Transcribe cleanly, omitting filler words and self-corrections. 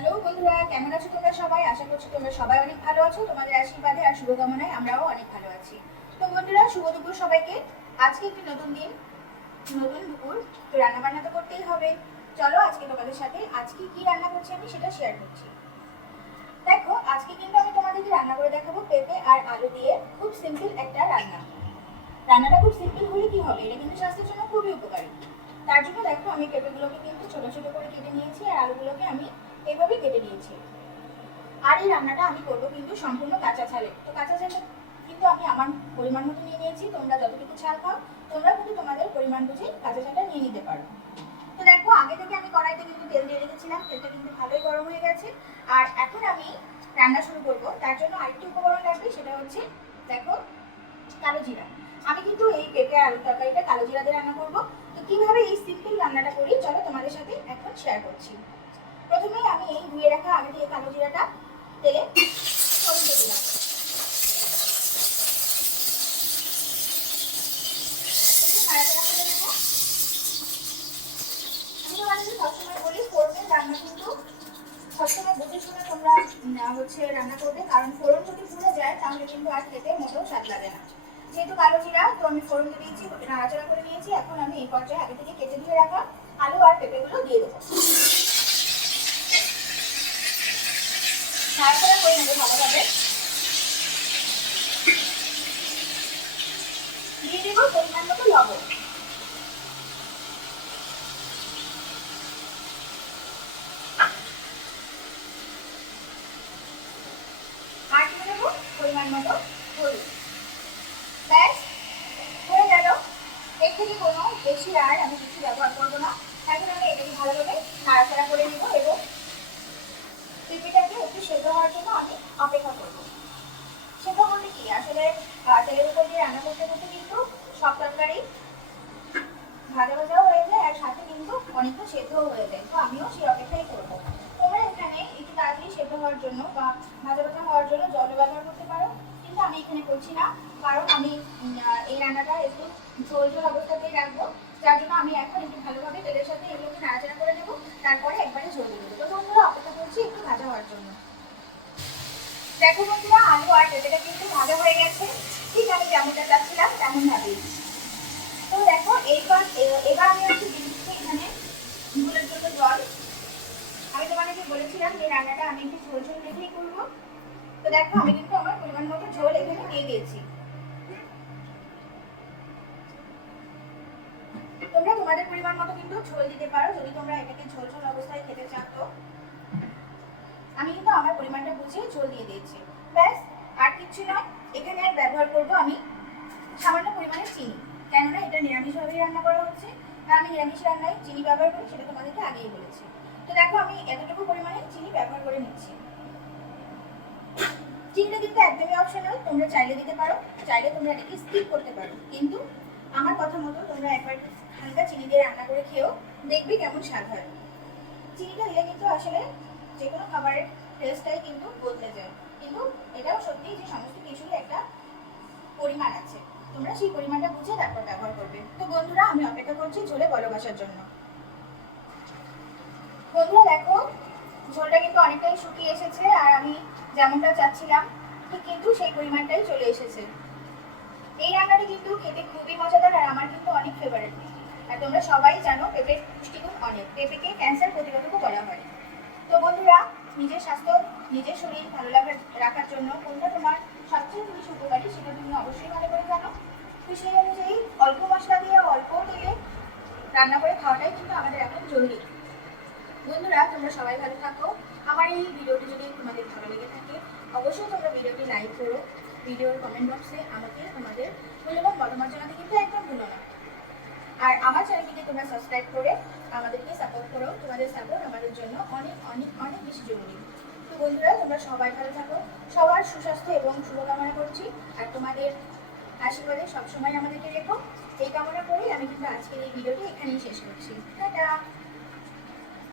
Hello বন্ধুরা, কেমন আছো তোমরা সবাই? আশা করছি তোমরা সবাই অনেক ভালো আছো। তোমাদের আশীর্বাদে আর শুভকামনায় আমরাও অনেক ভালো আছি। তো বন্ধুরা, শুভ দুপুর সবাইকে। আজকে একটি নতুন দিন, নতুন দুপুর। তো রান্না বান্না তো করতেই হবে। চলো আজকে তোমাদের সাথে আজকে কি রান্না করছি আমি সেটা শেয়ার করছি। দেখো, আজকে কিন্তু আমি তোমাদেরকে রান্না করে দেখাবো পেঁপে আর আলু দিয়ে খুব সিম্পল একটা রান্না। রান্নাটা খুব সিম্পল হলে কি হবে, এটা কিন্তু স্বাস্থ্যের জন্য খুবই উপকারী। তার জন্য দেখো, আমি পেঁপেগুলোকে কিন্তু ছোট ছোট করে কেটে নিয়েছি আর আলুগুলোকে আমি এইভাবে কেটে নিয়েছি। আর এই রান্নাটা আমি করবো কিন্তু সম্পূর্ণ কাঁচা ঝালে। তো কাঁচা ঝালটা কিন্তু আমি আমার পরিমাণ মতো নিয়ে নিয়েছি। তোমরা যতটুকু ঝাল খাও তোমরা কিন্তু তোমাদের পরিমাণ বুঝে কাঁচা ঝালটা নিয়ে নিতে পারো। তো দেখো, আগে থেকে আমি কড়াইতে কিন্তু তেল দিয়ে রেখেছিলাম। তেলটা কিন্তু ভালোই গরম হয়ে গেছে। আর এখন আমি রান্না শুরু করব। তার জন্য আরেকটি উপকরণ লাগবে, সেটা হচ্ছে দেখো, কালো জিরা। আমি কিন্তু এই পেঁপে আলু তরকারিটা কালো জিরা দিয়ে রান্না করবো। তো কিভাবে এই সিম্পল রান্নাটা করি চলো তোমাদের সাথে এখন শেয়ার করছি। প্রথমে আমি এই ধুয়ে রাখা আগে থেকে কালো জিরাটা তেলে ফোড়ন দিয়ে দিলাম। আমি তোমাদের সবসময় বলি, ফোড়নের রান্না কিন্তু সবসময় বুঝে শুনে তোমরা রান্না করবে, কারণ ফোড়ন যদি ভুলে যায় তাহলে কিন্তু আর খেতে মোটেও স্বাদ লাগে না। যেহেতু কালো জিরা, তো আমি ফোড়ন দিয়ে দিয়েছি, নাড়াচাড়া করে নিয়েছি। এখন আমি এই পর্যায়ে আগে থেকে কেটে ধুয়ে রাখা আলু আর পেঁপেগুলো দিয়ে দেবো। নাড়াচাড়া করে নেবো ভালোভাবে। দিয়ে দেবো পরিমাণ মতো লবণ। আর দিয়ে দেবো পরিমাণ মতো হলুদ। ব্যাস, হয়ে গেল। এর থেকে কোনো বেশি আর আমি কিছু ব্যবহার করবো না। এখন আমি এটাকে ভালোভাবে নাড়াচাড়া করে নেবো এবং পেঁপেটাকে একটু সেদ্ধ হওয়ার জন্য আমি অপেক্ষা করবো। সেদ্ধ বলতে কি, আসলে তেলের উপর দিয়ে রান্না করতে করতে কিন্তু সব তরকারি ভাজা ভাজাও হয়ে যায় আর সাথে কিন্তু অনেকটা সেদ্ধও হয়ে যায়। তো আমিও সেই অপেক্ষাই করবো। তোমরা এখানে একটু তাড়াতাড়ি সেদ্ধ হওয়ার জন্য বা ভাজা ভাজা হওয়ার জন্য জল ব্যবহার করতে পারো, কিন্তু আমি এখানে করছি না। কারণ আমি এই রান্নাটা একটু ঝোল ঝোল অবস্থাতেই রাখবো। যার জন্য আমি এখন একটু ভালোভাবে তেলের সাথে এগুলোকে নাড়াচাড়া করে নেবো, তারপরে একবারে ঝোল দিয়ে দেবো। তো বন্ধুরা, অপেক্ষা করছি একটু ভাজা হওয়ার জন্য। দেখো বন্ধুরা, আলু আর পেঁপেটা কিন্তু ভাজা হয়ে গেছে, ঠিক আমি যেমনটা চাচ্ছিলাম তেমন ভাবেই। তো দেখো, এবার আমি হচ্ছে দিয়ে দিচ্ছি এখানে ঝোলের জন্য জল। আমি তোমাদেরকে বলেছিলাম যে রান্নাটা আমি একটু ঝোল ঝোল রেখেই করবো। তো দেখো, আমি কিন্তু আমার পরিমাণ মতো ঝোল এখানে দিয়ে দিয়েছি। তোমরা তোমাদের পরিমাণ মতো কিন্তু ঝোল দিতে পারো যদি তোমরা এটাকে ঝোল ঝোল অবস্থায় খেতে চাও। তো আমি কিন্তু আমার পরিমাণটা বুঝে ঝোল দিয়ে দিয়েছি। ব্যাস, আর কিচ্ছু নয়। এখানে ব্যবহার করবো আমি সামান্য পরিমাণে চিনি, কেননা এটা নিরামিষভাবেই রান্না করা হচ্ছে। আর আমি নিরামিষ রান্নায় চিনি ব্যবহার করি, সেটা তোমাদেরকে আগেই বলেছি। তো দেখো, আমি এতটুকু পরিমাণে চিনি ব্যবহার করে নিচ্ছি। চিনিটা কিন্তু একদমই অপশনাল, তোমরা চাইলে দিতে পারো, চাইলে তোমরা এটাকে স্কিপ করতে পারো। কিন্তু আমার কথা মতো তোমরা একবার হালকা চিনি দিয়ে রান্না করে খেয়েও দেখবে কেমন স্বাদ হয়। চিনিটা দিলে কিন্তু আসলে যে কোনো খাবারের টেস্টটাই কিন্তু বদলে যায়। কিন্তু এটাও সত্যি যে সমস্ত কিছুরই একটা পরিমাণ আছে, তোমরা সেই পরিমাণটা বুঝে তারপর ব্যবহার করবে। তো বন্ধুরা, আমি অপেক্ষা করছি ঝোলে বলক আসার জন্য। বন্ধুরা দেখো, ঝোলটা কিন্তু অনেকটাই শুকিয়ে এসেছে আর আমি যেমনটা চাচ্ছিলাম ঠিক কিন্তু সেই পরিমাণটাই চলে এসেছে। এই রান্নাটা কিন্তু খেতে খুবই মজাদার আর আমার কিন্তু অনেক ফেভারিট। আর তোমরা সবাই জানো পেঁপের পুষ্টিগুণ অনেক, পেঁপেকে ক্যান্সার প্রতিরোধকও বলা হয়। তো বন্ধুরা, নিজের স্বাস্থ্য, নিজের শরীর ভালো রাখার জন্য কোনটা তোমার সবচেয়ে বেশি উপকারী সেটা তুমি অবশ্যই ভালো করে জানো। তো সেই অনুযায়ী অল্প মশলা দিয়ে অল্প তেলে রান্না করে খাওয়াটাই কিন্তু আমাদের এখন জরুরি। বন্ধুরা, তোমরা সবাই ভালো থাকো। আমার এই ভিডিওটি যদি তোমাদের ভালো লেগে থাকে অবশ্যই তোমরা ভিডিওটি লাইক করো। ভিডিওর কমেন্ট বক্সে আমাকে তোমাদের মূল্যবান মতামত জানাতে কিন্তু একদম ভুলো না। আর আমার চ্যানেলটিকে তোমরা সাবস্ক্রাইব করে আমাদেরকে সাপোর্ট করো। তোমাদের সাপোর্ট আমাদের জন্য অনেক অনেক অনেক বেশি জরুরি। তো বন্ধুরা, তোমরা সবাই ভালো থাকো। সবার সুস্বাস্থ্য এবং শুভকামনা করছি। আর তোমাদের আশীর্বাদে সবসময় আমাদেরকে রেখো, এই কামনা করেই আমি কিন্তু আজকের এই ভিডিওটি এখানেই শেষ করছি। টাটা।